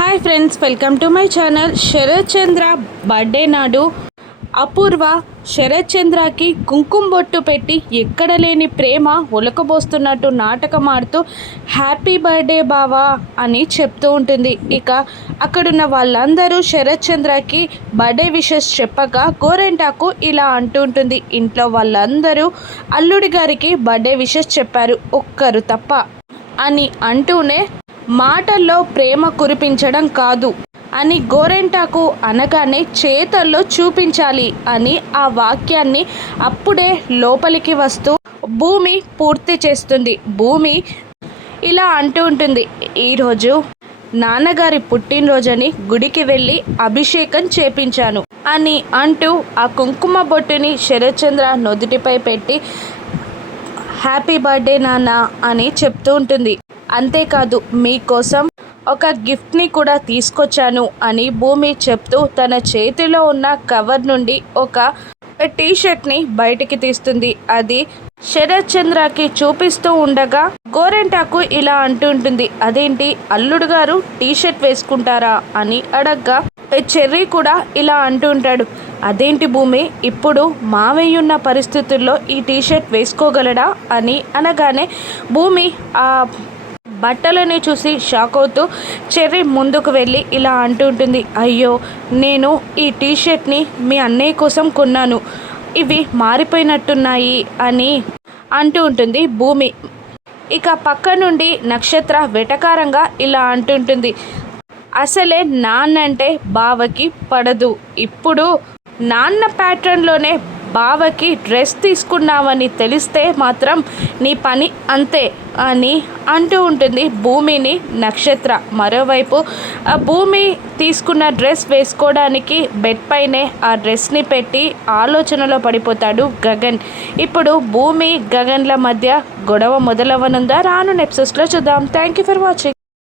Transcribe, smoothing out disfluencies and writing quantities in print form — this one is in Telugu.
Hi friends, welcome to my channel. Sharath Chandra birthday నాడు అపూర్వ శరత్ చంద్రకి కుంకుమ బొట్టు పెట్టి ఎక్కడ లేని ప్రేమ ఒలకబోస్తున్నట్టు నాటకం ఆడుతూ హ్యాపీ బర్త్డే బావా అని చెప్తూ ఉంటుంది. ఇక అక్కడున్న వాళ్ళందరూ శరత్ చంద్రకి బర్త్డే విషెస్ చెప్పగా గోరెంటాకు ఇలా అంటూ ఉంటుంది. ఇంట్లో వాళ్ళందరూ అల్లుడి గారికి బర్త్డే విషెస్ చెప్పారు, ఒక్కరు తప్ప అని అంటూనే మాటల్లో ప్రేమ కురిపించడం కాదు అని గోరెంటాకు అనగానే చేతల్లో చూపించాలి అని ఆ వాక్యాన్ని అప్పుడే లోపలికి వస్తూ భూమి పూర్తి చేస్తుంది. భూమి ఇలా అంటూ ఉంటుంది, ఈరోజు నాన్నగారి పుట్టినరోజని గుడికి వెళ్ళి అభిషేకం చేపించాను అని అంటూ ఆ కుంకుమ బొట్టుని శరత్ చంద్ర నుదుటిపై పెట్టి హ్యాపీ బర్త్డే నాన్న అని చెప్తూ ఉంటుంది. అంతేకాదు మీకోసం ఒక గిఫ్ట్ని కూడా తీసుకొచ్చాను అని భూమి చెప్తూ తన చేతిలో ఉన్న కవర్ నుండి ఒక టీషర్ట్ని బయటికి తీస్తుంది. అది శరత్ చంద్రకి చూపిస్తూ ఉండగా గోరెంటాకు ఇలా అంటుంటుంది, అదేంటి అల్లుడు గారు టీషర్ట్ వేసుకుంటారా అని అడగ్గా చెర్రీ కూడా ఇలా అంటుంటాడు, అదేంటి భూమి ఇప్పుడు మావయ్య ఉన్న పరిస్థితుల్లో ఈ టీషర్ట్ వేసుకోగలడా అని అనగానే భూమి ఆ బట్టలని చూసి షాక్ అవుతూ చెర్రీ ముందుకు వెళ్ళి ఇలా అంటుంటుంది, అయ్యో నేను ఈ టీషర్ట్ని మీ అన్నయ్య కోసం కొన్నాను, ఇవి మారిపోయినట్టున్నాయి అని అంటూ ఉంటుంది భూమి. ఇక పక్క నుండి నక్షత్ర వెటకారంగా ఇలా అంటుంటుంది, అసలే నాన్నంటే బావకి పడదు, ఇప్పుడు నాన్న ప్యాటర్న్లోనే బావకి డ్రెస్ తీసుకున్నావని తెలిస్తే మాత్రం నీ పని అంతే అని అంటూ ఉంటుంది భూమిని నక్షత్ర. మరోవైపు భూమి తీసుకున్న డ్రెస్ వేసుకోవడానికి బెడ్ పైనే ఆ డ్రెస్ని పెట్టి ఆలోచనలో పడిపోతాడు గగన్. ఇప్పుడు భూమి గగన్ల మధ్య గొడవ మొదలవనుందా? రాను ఎపిసోడ్స్లో చూద్దాం. Thank you for watching.